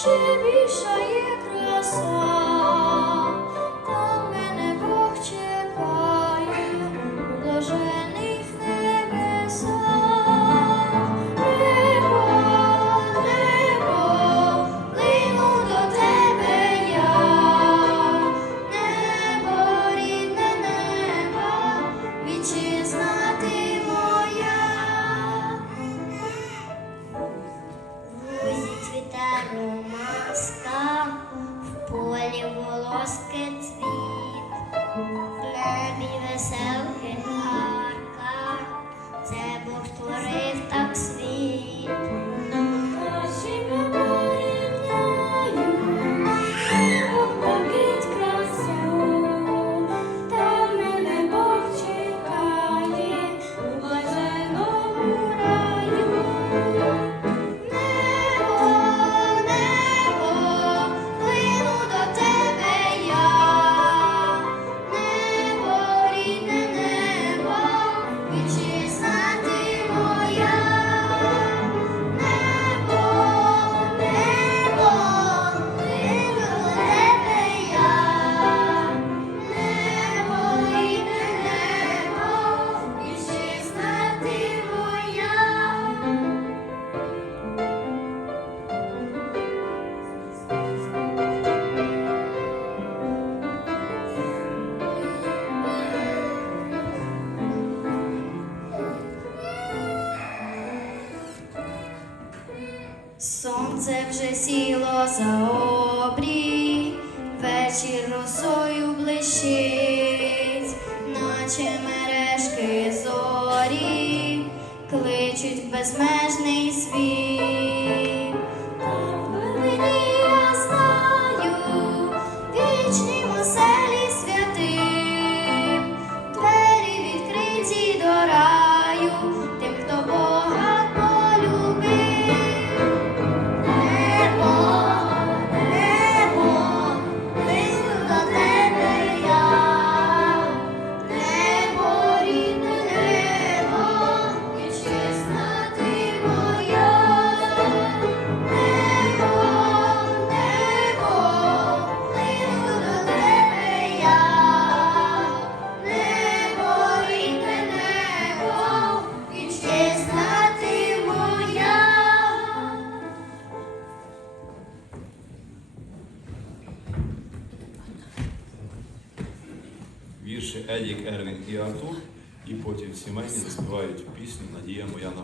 ще більша є краса. Роски цвіт, в небі веселки гарка, це Бог творив. Сонце вже сіло за обрій, вечір росою блищить, наче мережки зорі, кличуть безмежний. вірші Едік, Ервін і Артур, і потім сімейні заспівають пісню Надія моя на